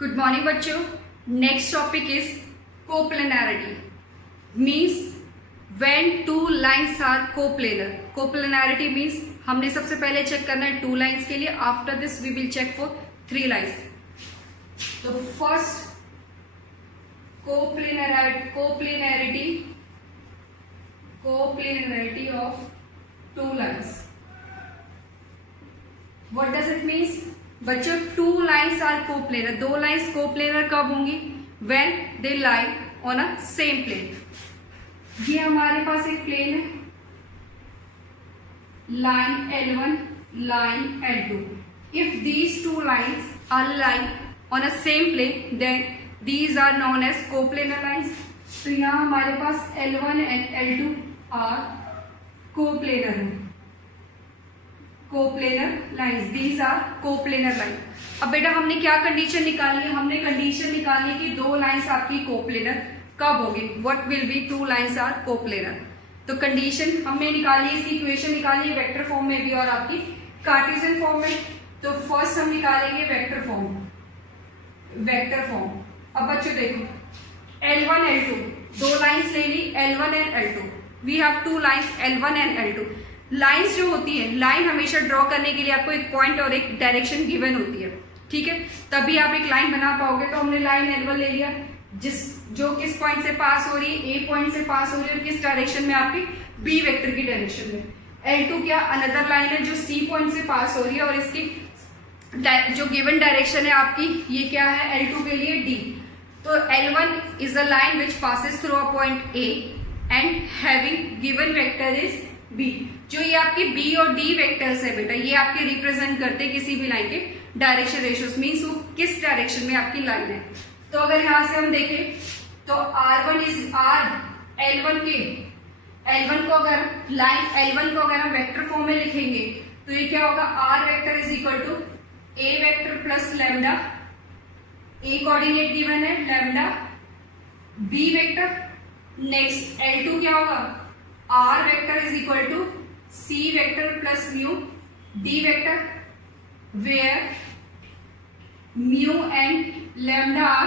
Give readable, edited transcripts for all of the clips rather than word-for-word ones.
Good morning बच्चों. Next topic is coplanarity. Means when two lines are coplanar. Coplanarity means हमने सबसे पहले check करना है two lines के लिए. After this we will check for three lines. तो first coplanarity of two lines. What does it means? बच्चों two lines are coplanar. दो लाइन्स कोप्लेनर कब होंगी? When they lie on a same plane. ये हमारे पास एक प्लेन है, line L1, line L2. If these two lines are lie on a same plane then these are known as coplanar lines. तो यहाँ हमारे पास L1 and L2 are coplanar है. Coplanar lines, these are coplanar line. अब बेटा हमने क्या condition निकाली है? हमने कंडीशन निकाली कि दो लाइन्स आपकी कोप्लेनर कब होगी. What will be two lines are coplanar. तो कंडीशन हमने निकाली, इसकी इक्वेशन निकाली है वेक्टर फॉर्म में भी और आपकी कार्टेशियन फॉर्म में. तो फर्स्ट हम निकालेंगे वेक्टर फॉर्म. अब बच्चों देखो L1 L2 दो लाइन्स ले ली, L1 and L2. We have two lines L1 and L2. Lines जो होती है, लाइन हमेशा ड्रॉ करने के लिए आपको एक पॉइंट और एक डायरेक्शन गिवन होती है, ठीक है, तभी आप एक लाइन बना पाओगे. तो हमने लाइन L1 ले लिया जो किस पॉइंट से पास हो रही है? A पॉइंट से पास हो रही है. और किस डायरेक्शन में? आपकी B वेक्टर की डायरेक्शन में. L2 क्या? अनदर लाइन है जो C पॉइंट से पास हो रही है और इसकी जो गिवन डायरेक्शन है आपकी, ये क्या है L2 के लिए? D. तो L1 is a line which passes through a point A and having given vector is B. जो ये आपके B और D वेक्टर्स है बेटा, ये आपके रिप्रेजेंट करते हैं किसी भी लाइन के डायरेक्शन रेशियोस. मीन्स वो किस डायरेक्शन में आपकी लाइन है. तो अगर यहां से हम देखें तो R1 इज L1 को अगर लाइन L1 को अगर हम वेक्टर फॉर्म में लिखेंगे तो ये क्या होगा? R vector is equal to A vector plus lambda. A coordinate given है, lambda. B vector. Next L2 क्या होगा? R vector is equal to C vector plus mu D vector, where mu and lambda are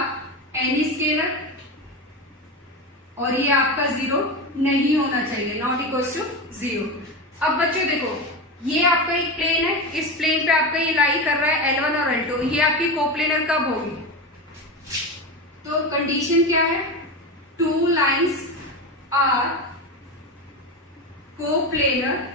any scalar. और ये आपका zero नहीं होना चाहिए, not equal to zero. अब बच्चों देखो, ये आपका एक प्लेन है, इस प्लेन पे आपका ये लाई कर रहा है L1 और L2. ये आपकी कोप्लेनर कब होगी? तो कंडीशन क्या है? Two lines are coplanar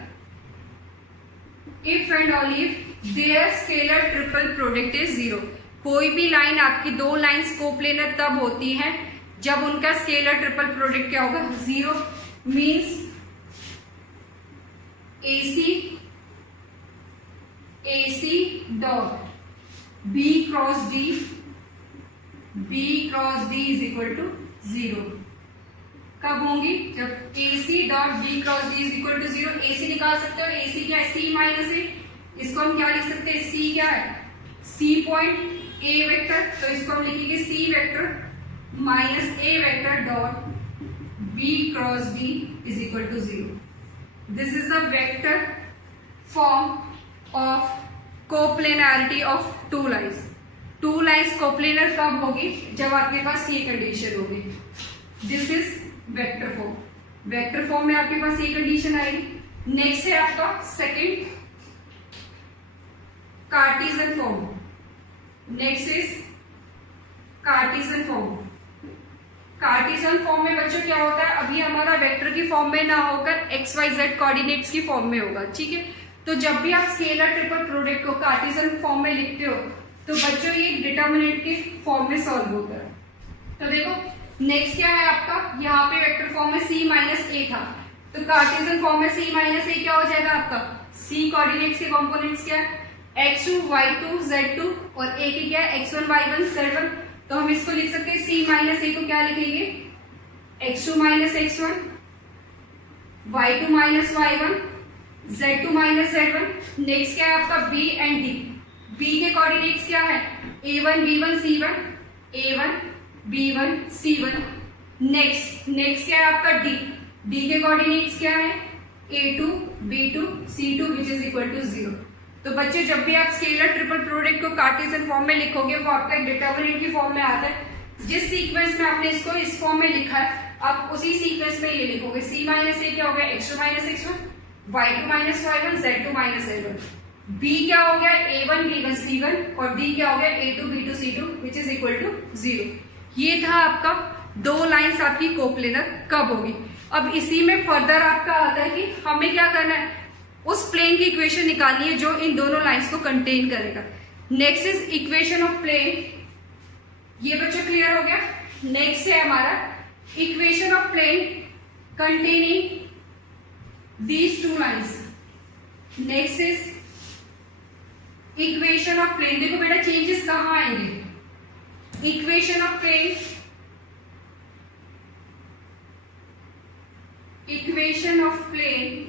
if and only if their scalar triple product is zero. कोई भी लाइन आपकी, दो लाइंस कोप्लेनर तब होती हैं जब उनका स्केलर ट्रिपल प्रोडक्ट क्या होगा? Zero. Means AC dot B cross D is equal to zero. कब होंगी? जब AC dot B cross D is equal to zero. AC निकाल सकते हो, AC क्या है? C minus A. इसको हम क्या लिख सकते हैं? C क्या है? C point A vector. तो इसको हम लिखेंगे C vector minus A vector dot B cross D is equal to zero. This is the vector form of coplanarity of two lines. Two lines coplanar कब होगी? जब आपके पास ये कंडीशन होगी. This is vector form. Vector form में आपके पास ये कंडीशन आएगी. नेक्स्ट है आपका second Cartesian form. Next is Cartesian form. Cartesian form में बच्चों क्या होता है? अभी हमारा वेक्टर की फॉर्म में ना होकर XYZ कोऑर्डिनेट्स की फॉर्म में होगा, ठीक है. तो जब भी आप स्केलर ट्रिपल प्रोडक्ट को कार्टेशियन फॉर्म में लिखते हो तो बच्चों ये डिटर्मिनेंट के फॉर्म में सॉल्व होता है. तो देखो नेक्स्ट क्या है आपका? यहाँ पे वेक्टर फॉर्म में C माइनस A था, तो कार्टेशियन फॉर्म में C माइनस A क्या हो जाएगा आपका? C कोऑर्डिनेट्स के कंपोनेंट्स क्या है? x2 y2 z2 और A की क्या है? x1 y1 z1. तो हम इसको लिख सकते हैं C माइनस A को क्या लिखेंगे? x2 minus x1, y2 minus y1, z2 minus z1. Next क्या है आपका? B and D. B के कोऑर्डिनेट्स क्या है? A1 B1 C1, A1 B1 C1. Next क्या है आपका? D के कोऑर्डिनेट्स क्या है? A2 B2 C2 which is equal to zero. तो बच्चे जब भी आप स्केलर ट्रिपल प्रोडक्ट को कार्टेशियन फॉर्म में लिखोगे वो आपका एक डिटरमिनेंट की फॉर्म में आता है। जिस सीक्वेंस में आपने इसको इस फॉर्म में लिखा है आप उसी सीक्वेंस में ये लिखोगे। c माइनस ए क्या हो गया x2 minus x1, y2 minus y1, z2 minus z1। b क्या हो गया a1 b1 c1 और d क्या हो गया a2 b2 c2 which is equal to 0। ये था आपका दो लाइंस आपकी कोप्लेनर कब होगी। अब इसी में फर्दर आपका आता है कि हमें क्या करना है, उस प्लेन की इक्वेशन निकालनी है जो इन दोनों लाइंस को कंटेन करेगा। Next is equation of plane, ये बच्चों क्लियर हो गया। नेक्स्ट है हमारा equation of plane containing these two lines. Next is equation of plane. देखो बेटा चेंजेस कहां आएंगे, equation of plane, equation of plane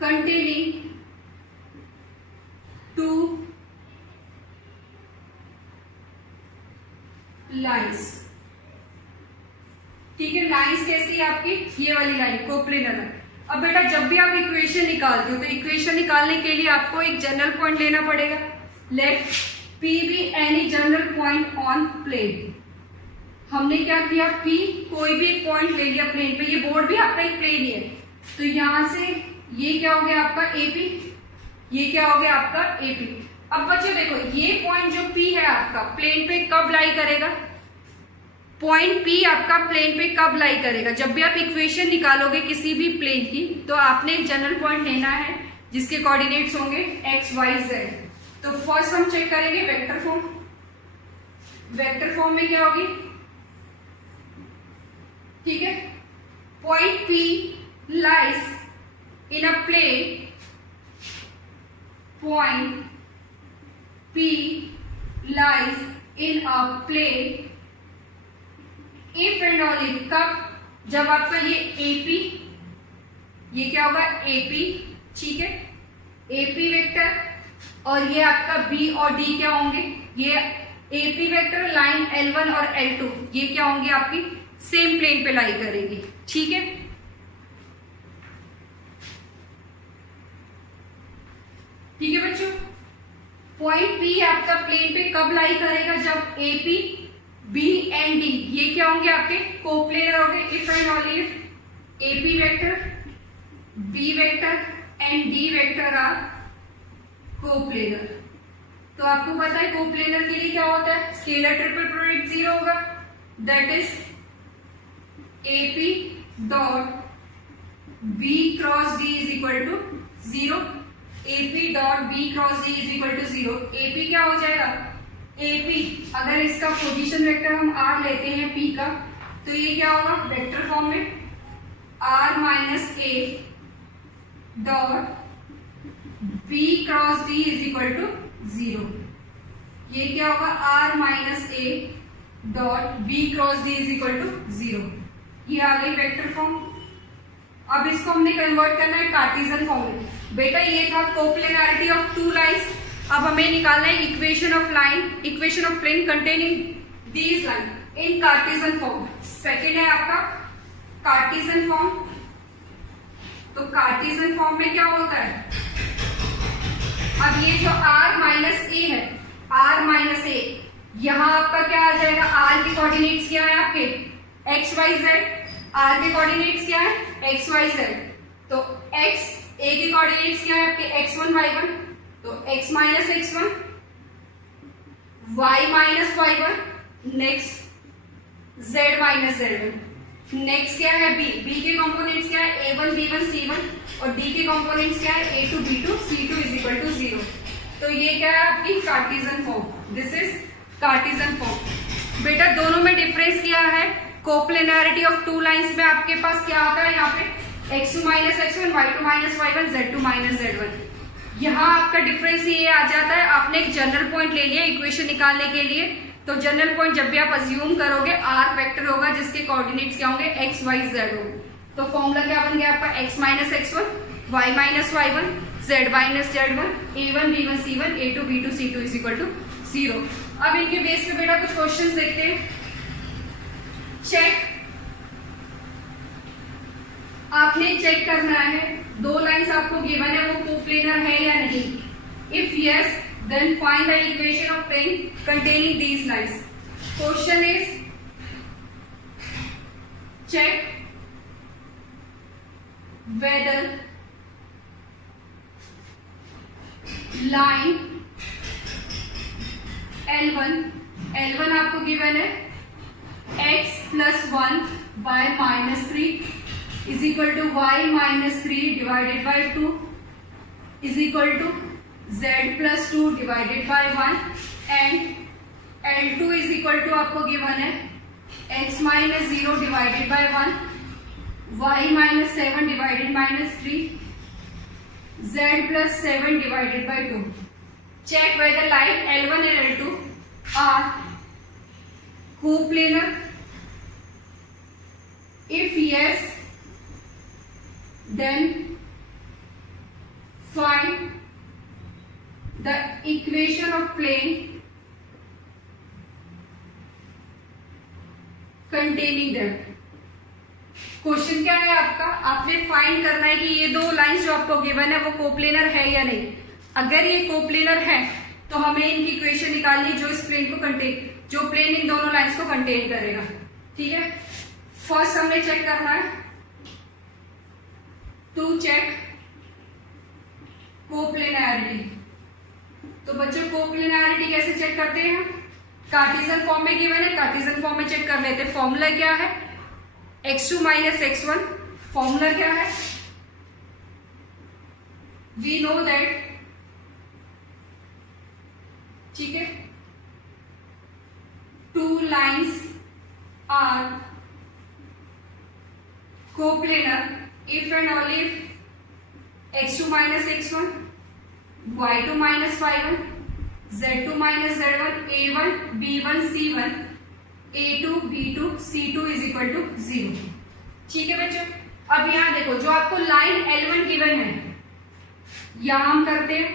containing two lines। ठीक है, लाइंस कैसी है आपकी, ये वाली लाइन कोप्लेनर है। अब बेटा जब भी आप इक्वेशन निकालते हो तो इक्वेशन निकालने के लिए आपको एक जनरल पॉइंट लेना पड़ेगा। Let P be any general point on plane. हमने क्या किया, P कोई भी पॉइंट ले लिया प्लेन पे, ये बोर्ड भी आपका एक प्लेन ही है। तो यहां से ये क्या हो गया आपका AP, ये क्या हो गया आपका AP। अब बच्चों देखो ये पॉइंट जो P है आपका प्लेन पे कब लाई करेगा, पॉइंट P आपका प्लेन पे कब लाई करेगा, जब भी आप इक्वेशन निकालोगे किसी भी प्लेन की तो आपने एक जनरल पॉइंट लेना है जिसके कोऑर्डिनेट्स होंगे x y z। तो फर्स्ट हम चेक करेंगे वेक्टर फॉर्म। वेक्टर फॉर्म में क्या होगी, ठीक है, point P lies in a plane, point P lies in a plane if and only कब, जब आपका ये AP, ये क्या होगा AP, ठीक है, AP वेक्टर और ये आपका B और D क्या होंगे, ये AP वेक्टर लाइन L1 और L2 ये क्या होंगे आपकी सेम प्लेन पे लाई करेंगे। ठीक है, ठीक है बच्चों, पॉइंट P आपका प्लेन पे कब लाई करेगा, जब AP, B एंड D ये क्या होंगे आपके कोप्लेनर होंगे। If and only if AP vector, B vector and D vector are coplanar. तो आपको पता है कोप्लेनर के लिए क्या होता है, स्केलर ट्रिपल प्रोडक्ट 0 होगा, that is AP dot B cross D is equal to 0। AP dot B cross D is equal to 0। AP क्या हो जाएगा, AP अगर इसका पोजीशन वेक्टर हम R लेते हैं P का तो ये क्या होगा वेक्टर फॉर्म में R minus A dot B cross D is equal to 0। ये क्या होगा R minus A dot B cross D is equal to 0। ये आ गई वेक्टर फॉर्म। अब इसको हमने कन्वर्ट करना है कार्टेशियन फॉर्म में। बेटा ये था कोप्लेनरिटी ऑफ टू लाइंस। अब हमें निकालना है equation of line, equation of plane containing these line in Cartesian form. Second है आपका कार्टेशियन फॉर्म। तो कार्टेशियन फॉर्म में क्या होता है, अब ये जो r माइनस ए है, r माइनस ए, यहां आपका क्या आ जाएगा, r के कोऑर्डिनेट्स क्या है आपके x y z, r के कोऑर्डिनेट्स क्या है x y z। तो x a के कोऑर्डिनेट्स क्या है आपके x1 y1, तो x minus x1 y minus y1, next z minus z1। Next क्या है b, b के कंपोनेंट्स क्या है a1 b1 c1 और d के कंपोनेंट्स क्या है a2 b2 c2 is equal to 0। तो ये क्या है आपकी Cartesian form, this is Cartesian form. बेटा दोनों में डिफरेंस क्या है, कोप्लेनरिटी ऑफ टू लाइंस में आपके पास क्या आता है, यहाँ पे x2 minus x1 y2 minus y1 z2 minus z1। यहाँ आपका डिफरेंस ये आ जाता है, आपने एक जनरल पॉइंट ले लिया इक्वेशन निकालने के लिए। तो जनरल पॉइंट जब भी आप अज्यूम करोगे r वेक्टर होगा जिसके कोऑर्डिनेट्स क्या होंगे x y z होंगे। तो फॉर्मूला क्या बन गया आपका x minus x1 y minus y1 z minus z1 a1 b1 c1 a2 b2 c2 is equal to 0। अब इनके बेस पे बेटा कुछ क्वेश्चंस देखते हैं। चेक आपने चेक करना है दो लाइंस आपको गिवन है वो कोप्लेनर है या नहीं. If yes then find the equation of plane containing these lines. Question is check whether line L1 आपको गिवन है x plus 1 by minus 3 is equal to y minus 3 divided by 2 is equal to z plus 2 divided by 1 and L2 is equal to आपको given है x minus 0 divided by 1, y minus 7 divided minus 3, z plus 7 divided by 2. Check whether line L1 and L2 are coplanar. If yes, then find the equation of plane containing them. Question क्या है आपका, आपने find करना है कि ये दो lines जो आपको गिवन है वो कोप्लेनर है या नहीं. अगर ये कोप्लेनर है तो हमें इनकी इक्वेशन निकालनी जो इस प्लेन को कंटेन, जो प्लेन इन दोनों लाइंस को कंटेन करेगा. ठीक है, फर्स्ट हमने चेक करना है टू चेक कोप्लेनैरिटी. तो बच्चों कोप्लेनैरिटी कैसे चेक करते हैं, कार्टेशियन फॉर्म में गिवन है, कार्टेशियन फॉर्म में चेक कर लेते हैं. फॉर्मूला क्या है, x2 माइनस x1. फॉर्मूला क्या है, वी नो दैट, ठीक है, two lines are coplanar if and only if x2 minus x1, y2 minus y1, Z2 minus Z1, A1 B1 C1, A2 B2 C2 is equal to 0. ठीक है बच्चों, अब यहां देखो जो आपको लाइन L1 गिवन है, यहां हम करते हैं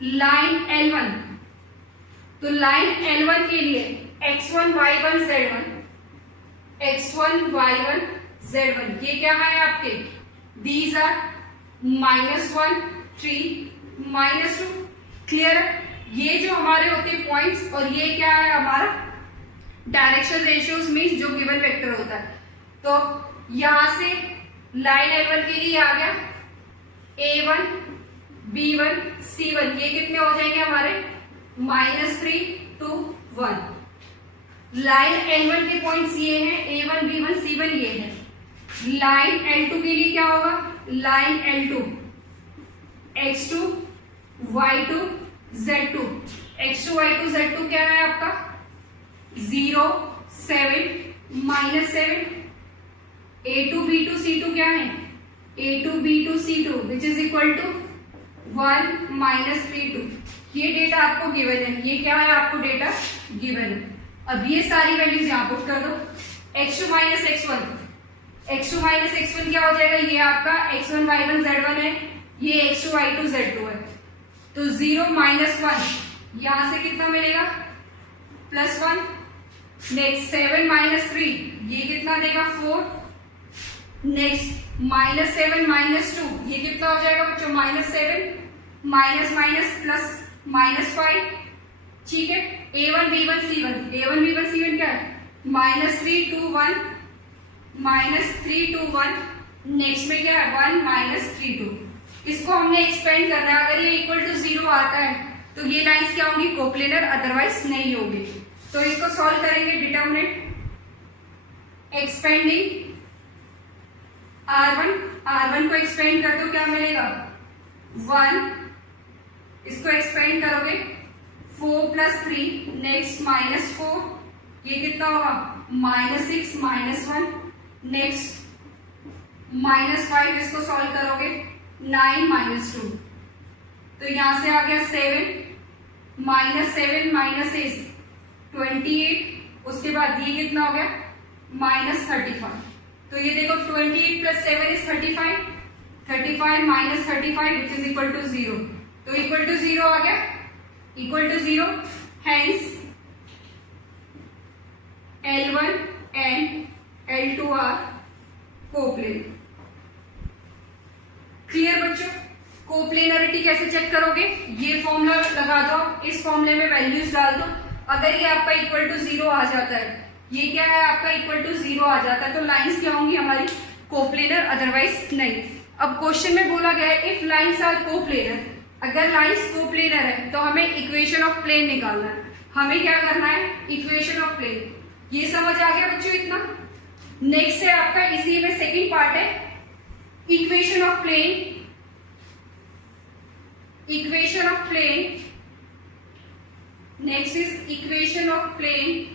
लाइन L1. तो लाइन L1 के लिए x1 y1 z1, x1 y1 z1 ये क्या है आपके, दीज आर -1 3 -2. क्लियर है, ये जो हमारे होते हैं पॉइंट्स और ये क्या है हमारा डायरेक्शन रेशियोज मीन्स जो गिवन वेक्टर होता है. तो यहां से लाइन L1 के लिए आ गया A1 B1 C1, ये कितने हो जाएंगे हमारे -3 to 1. लाइन L1 के पॉइंट्स ये हैं A1 B1 C1 ये है. लाइन L2 के लिए क्या होगा, line L2 x2 y2 Z2, x2 y2 Z2 क्या है आपका 0 7 -7. A2 B2 C2 क्या है A2 B2 C2 which is equal to 1 -3 2. ये डेटा आपको गिवन है, ये क्या है आपको डेटा गिवन है. अब ये सारी वैल्यूज यहां पुट कर दो. x2 minus x1, x2 minus x1 क्या हो जाएगा, ये आपका x1 y1 z1 है, ये x2 y2 z2 है. तो 0 -1 यहां से कितना मिलेगा +1. नेक्स्ट 7 -3 ये कितना देगा 4. नेक्स्ट -7 -2 ये कितना हो जाएगा बच्चों -7 माइनस प्लस -5. ठीक है, A1 B1 C1, A1 B1 C1 क्या है -3 to 1 -3 to 1. नेक्स्ट में क्या है 1 -3 2. इसको हमने एक्सपेंड करना है. अगर ये इक्वल टू 0 आता है तो ये लाइंस क्या होंगी कोप्लेनर, अदरवाइज नहीं होगी. तो इसको सॉल्व करेंगे. डिटर्मिनेंट एक्सपेंडिंग R1 को एक्सपेंड कर दो, क्या मिलेगा 1. इसको एक्सपेंड करोगे 4 + 3 नेक्स्ट -4 ये कितना होगा -6 -1. नेक्स्ट -5 इसको सॉल्व करोगे 9 -2. तो यहां से आ गया 7 -7 -8 28. उसके बाद ये कितना हो गया -35. तो ये देखो 28 + 7 is 35. 35 - 35 which is equal to 0. तो इक्वल टू 0 आ गया, equal to 0. Hence L1 and L2 are coplanar. Clear बच्चों? कोप्लेनरिटी कैसे चेक करोगे? ये फॉर्मूला लगा दो, इस फॉर्मूले में वैल्यूज डाल दो, अगर ये आपका इक्वल टू 0 आ जाता है, ये क्या है आपका इक्वल टू 0 आ जाता है, तो लाइंस क्या होंगी हमारी? कोप्लेनर, अदरवाइज नहीं। अब क्वेश्चन में बोला गया है इफ लाइंस आर कोप्लेनर, अगर लाइंस कोप्लेनर है तो हमें इक्वेशन ऑफ प्लेन निकालना है। हमें क्या करना है? Equation of plane. ये समझ आ गया बच्चों इतना? नेक्स्ट है आपका, इसी में सेकेंड पार्ट है equation of plane. Equation of plane, next is equation of plane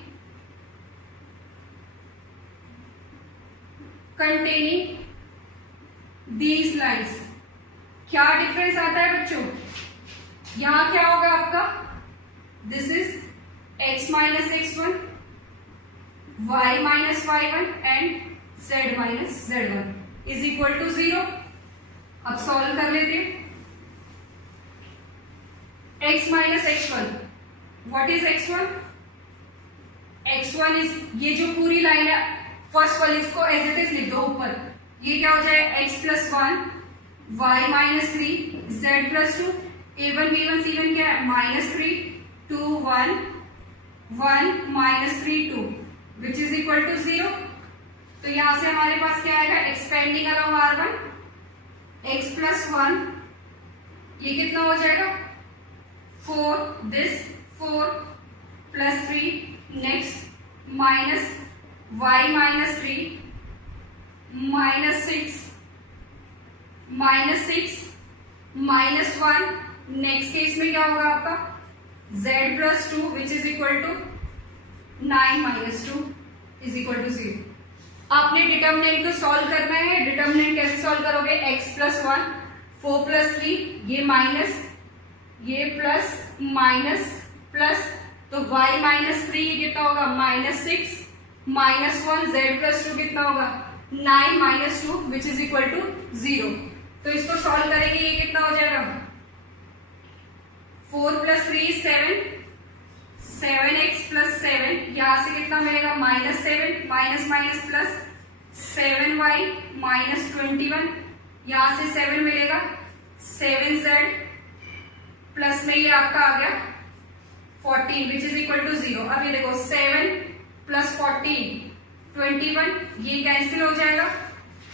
containing these lines। क्या डिफरेंस आता है बच्चों? यहां क्या होगा आपका? This is x minus x1, y minus y1 and z minus z1 is equal to 0। अब सॉल्व कर लेते हैं। x minus x1, what is x1? x1 is, ये जो पूरी लाइन है फर्स्ट वाली, इसको एज इट इज लिख दो ऊपर। ये क्या हो जाएगा? x plus 1, y minus 3, z plus 2, a1 b1 c1 क्या है? Minus 3 2 1 1 minus 3 2 which is equal to 0। तो यहां से हमारे पास क्या आएगा? Expanding along r1, x plus 1, ये कितना हो जाएगा? 4, this 4 plus 3, next minus y minus 3 minus 6 minus 6 minus 1, next case में क्या होगा आपका? z plus 2 which is equal to 9 minus 2 is equal to 0। आपने डिटर्मिनेंट को सॉल्व करना है। डिटर्मिनेंट कैसे सॉल्व करोगे? x प्लस 1, 4 प्लस 3, ये माइनस, ये प्लस माइनस प्लस, तो y माइनस 3 कितना होगा? माइनस 6 माइनस 1, z प्लस 2 कितना होगा? 9 minus 2 which is equal to 0। तो इसको सॉल्व करेंगे, ये कितना हो जाएगा? 4 प्लस 3 7, 7x प्लस 7, यहां से कितना मिलेगा? Minus 7, minus minus plus 7y minus 21, यहां से 7 मिलेगा, 7z प्लस में ये आपका आ गया 14 विच इज इक्वल टू 0। अब ये देखो 7 प्लस 14 21, ये कैंसिल हो जाएगा।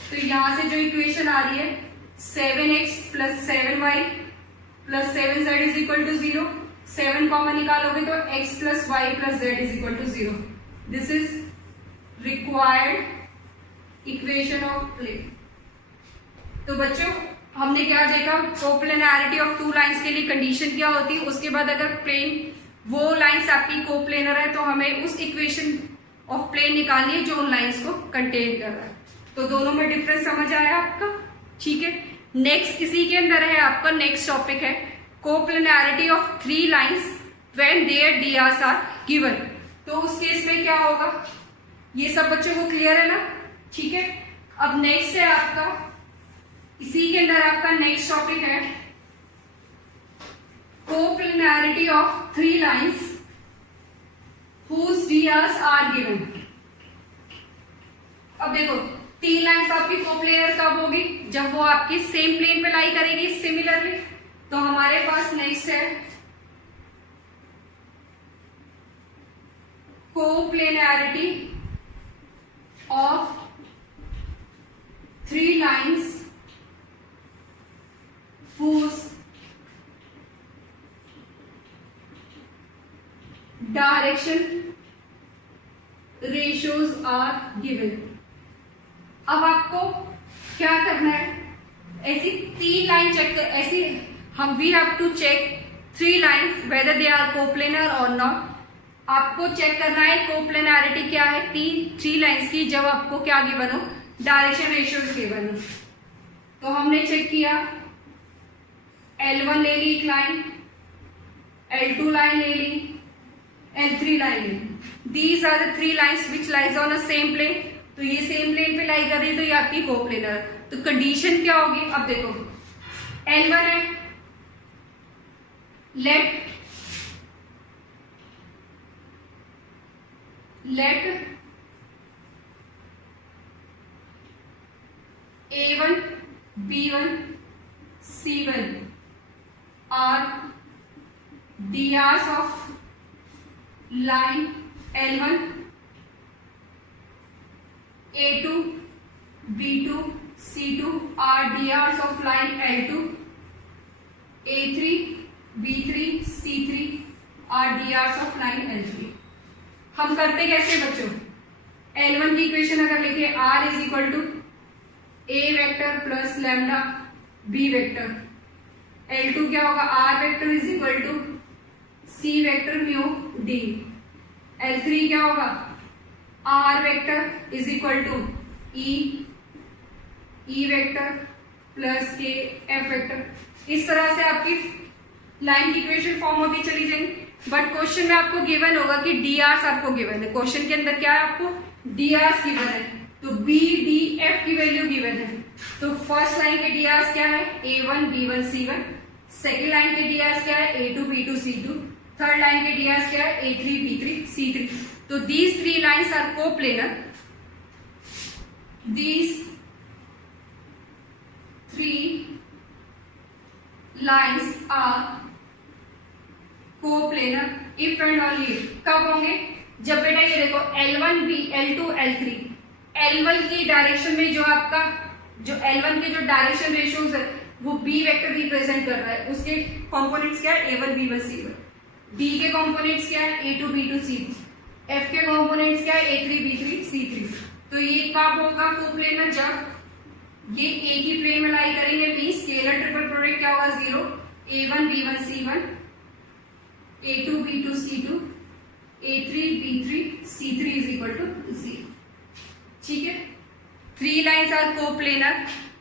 तो यहां से जो इक्वेशन आ रही है 7x plus 7y plus 7z is equal to 0, 7 common निकालोगे तो x plus y plus z is equal to 0। This is required equation of plane. तो बच्चों हमने क्या देखा? कोप्लेनरिटी ऑफ टू लाइंस के लिए कंडीशन क्या होती है, उसके बाद अगर प्लेन वो लाइंस आपकी कोप्लेनर है तो हमें उस इक्वेशन ऑफ प्लेन निकालनी है जो उन लाइंस को कंटेन कर रहा है। तो दोनों में डिफरेंस समझ आया आपका? ठीक है। नेक्स्ट इसी के अंदर है आपका नेक्स्ट टॉपिक है coplanarity of 3 lines when there DRs are given. तो उस केस में क्या होगा? ये सब बच्चों को क्लियर है ना? ठीक है। अब नेक्स्ट है आपका, इसी के अंदर आपका नेक्स्ट टॉपिक है coplanarity of 3 lines whose DRs are given। अब देखो 3 लाइंस आपकी कोप्लेनर कब होगी? जब वो आपकी सेम प्लेन पे लाई करेगी सिमिलरली। तो हमारे पास नेक्स्ट है coplanarity of 3 lines whose direction ratios are given. अब आपको क्या करना है? ऐसी 3 लाइन चेक कर, ऐसी हम we have to check 3 lines whether they are coplanar और नॉट। आपको चेक करना है कोप्लेनरिटी क्या है 3 लाइंस की, जब आपको क्या गिवन हो? डायरेक्शन रेशियोज गिवन हो। तो हमने चेक किया, L1 ले ली एक लाइन, L2 लाइन ले ली, L3 लाइन ले ली। These are the 3 lines which lies on a same plane. तो ये सेम प्लेन पे लाई कर रही है, तो ये आपकी कोप्लेनर। तो कंडीशन क्या होगी? अब देखो L1 है, late A1 B1 DRs of line L1, A2, B2, C2 are DRs of line L2, A3, B3, C3 are DRs of line L3. हम करते कैसे बच्चों? L1 की इक्वेशन अगर लिखे R is equal to A vector plus lambda B vector, L2 क्या होगा? R vector is equal to C vector mu D, L3 क्या होगा? R vector is equal to E vector plus K F vector. इस तरह से आपकी line की equation form होती चली जाएंगी। बट क्वेश्चन में आपको गिवन होगा कि DRs आपको गिवन है। क्वेश्चन के अंदर क्या है? आपको DRs गिवन है, तो B D F की वैल्यू गिवन है। तो फर्स्ट लाइन के DRs क्या है? A1 B1 C1, second line के DRs क्या है? A2 B2 C2, third line के DRs क्या है? A3 B3 C3। तो these three lines are coplanar. These three lines are coplanar if and only if। कब होंगे? जब बेटा ये देखो L1 B L2 L3, L1 की डायरेक्शन में जो आपका जो L1 के जो डायरेक्शन रेशियोज है वो B वेक्टर रिप्रेजेंट कर रहा है। उसके कंपोनेंट्स क्या है? A1 B1 C1। D के कंपोनेंट्स क्या है? A2 B2 C2। F के कंपोनेंट्स क्या है? A3 B3 C3। तो ये कब होगा कोप्लेनर? जब ये एक ही प्लेन में लाई करेंगे, मींस स्केलर ट्रिपल प्रोडक्ट क्या होगा? 0, A1 B1 C1, A2 B2 C2, A3 B3 C3 is equal to 0। ठीक है? Three lines are coplanar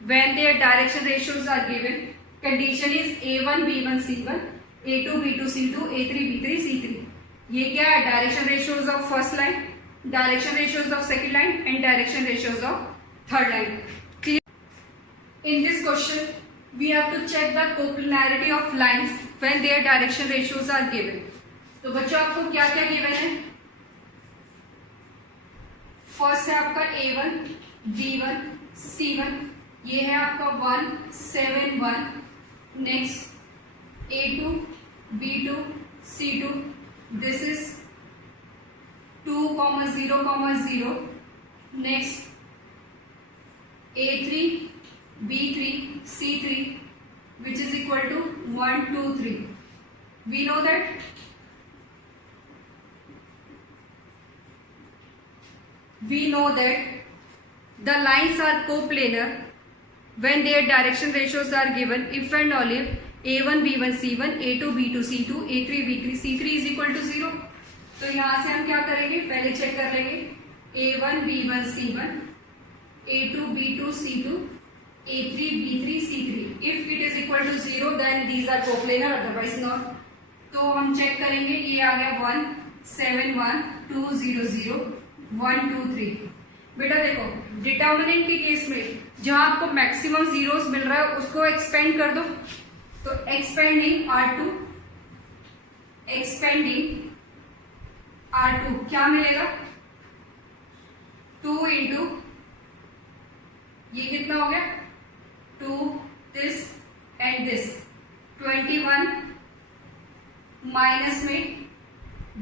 when their direction ratios are given. Condition is A1 B1 C1, A2 B2 C2, A3 B3 C3। ये क्या है? Direction ratios of first line, direction ratios of second line and direction ratios of third line. In this question, we have to check the coplanarity of lines when their direction ratios are given. तो बच्चों आपको क्या क्या given है? First है आपका A1 B1 C1, ये है आपका 1 7 1। Next A2 B2 C2, this is 2 0 0। Next A3 B3 C3 which is equal to 1 2 3। We know that the lines are coplanar when their direction ratios are given if and only if A1 B1 C1, A2 B2 C2, A3 B3 C3 is equal to 0। तो यहां से हम क्या करेंगे? पहले check कर लेंगे A1 B1 C1, A2 B2 C2, A3 B3 C3। If it is equal to 0 then these are coplanar, otherwise not। तो हम चेक करेंगे, ये आ गया 1 7 1 2 0 0 1 2 3। बेटा देखो डिटर्मिनेंट के केस में जहां आपको मैक्सिमम जीरोस मिल रहा है उसको एक्सपेंड कर दो। तो एक्सपेंडिंग R2 क्या मिलेगा? 2 इंटू ये कितना हो गया? 2 दिस एंड दिस, 21 माइनस में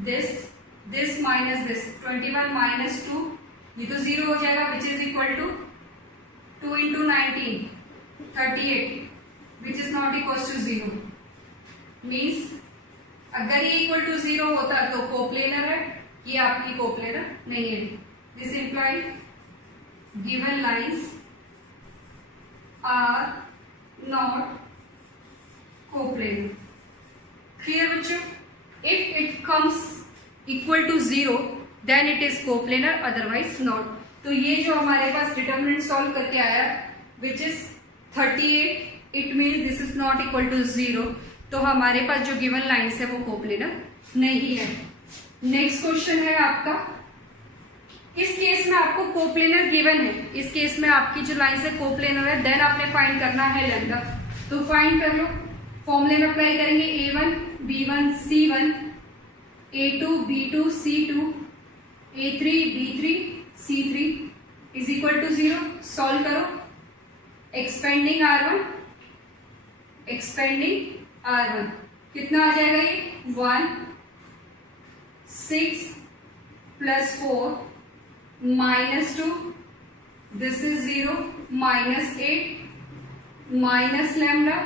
दिस माइनस दिस, 21 माइनस 2, ये तो 0 हो जाएगा, which is equal to 2 into 19 38, which is not equal to 0। Means अगर ये इक्वल टू 0 होता तो कोप्लेनर है, ये आपकी कोप्लेनर नहीं है। This imply given lines are not coplanar। Clear बच्चों? If it comes equal to 0 then it is coplanar, otherwise not। तो ये जो हमारे पास डिटर्मिनेंट सॉल्व करके आया which is 38, it means this is not equal to 0। तो हमारे पास जो गिवन लाइन्स है वो कोप्लेनर नहीं है। नेक्स्ट क्वेश्चन है आपका, इस केस में आपको कोप्लेनर गिवन है, इस केस में आपकी जो लाइन है कोप्लेनर है, देन आपने फाइंड करना है लैम्डा। तो फाइंड कर लो, फॉर्मूले में अप्लाई करेंगे A1 B1 C1, A2 B2 C2, A3 B3 C3 is equal to 0। Solve करो, एक्सपेंडिंग R1 कितना आ जाएगा ये 1 6 प्लस 4 -2 this is 0 -8 minus lambda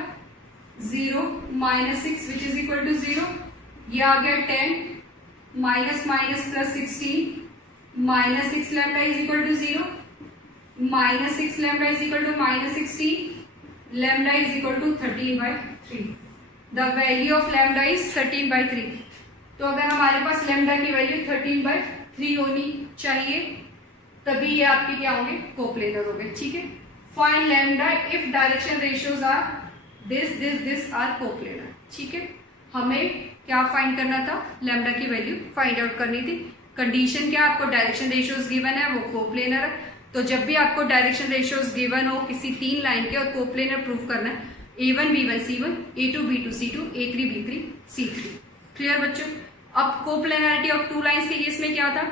0 -6 which is equal to 0। ये आ गया 10 minus minus plus 16 -6 lambda is equal to 0 -6 lambda is equal to -16 lambda is equal to 13/3। The value of lambda is 13/3। तो अगर हमारे पास लैम्डा की वैल्यू 13/3 होनी चाहिए तभी ये आपके क्या होंगे कोप्लेनर होंगे। ठीक है, find lambda if direction ratios are this are coplanar. ठीक है, हमें क्या फाइंड करना था, लैम्डा की वैल्यू फाइंड आउट करनी थी। कंडीशन क्या, आपको डायरेक्शन रेशियोज गिवन है, वो कोप्लेनर है। तो जब भी आपको डायरेक्शन रेशियोज गिवन हो किसी 3 लाइन के और कोप्लेनर प्रूव करना है, A1 B1 C1 A2 B2 C2 A3 B3 C3। Clear बच्चों। अब कोप्लेनरिटी ऑफ 2 लाइंस के केस में क्या था,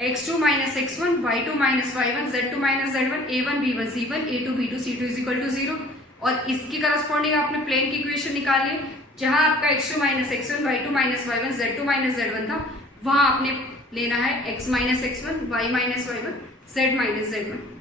x2 minus x1 y2 minus y1 z2 minus z1 A1 B1 C1 A2 B2 C2 is equal to 0। और इसकी corresponding आपने plane की इक्वेशन निकाल ली, जहां आपका x2 minus x1 y2 minus y1 z2 minus z1 था, वहां आपने लेना है x minus x1 y minus y1 z minus z1।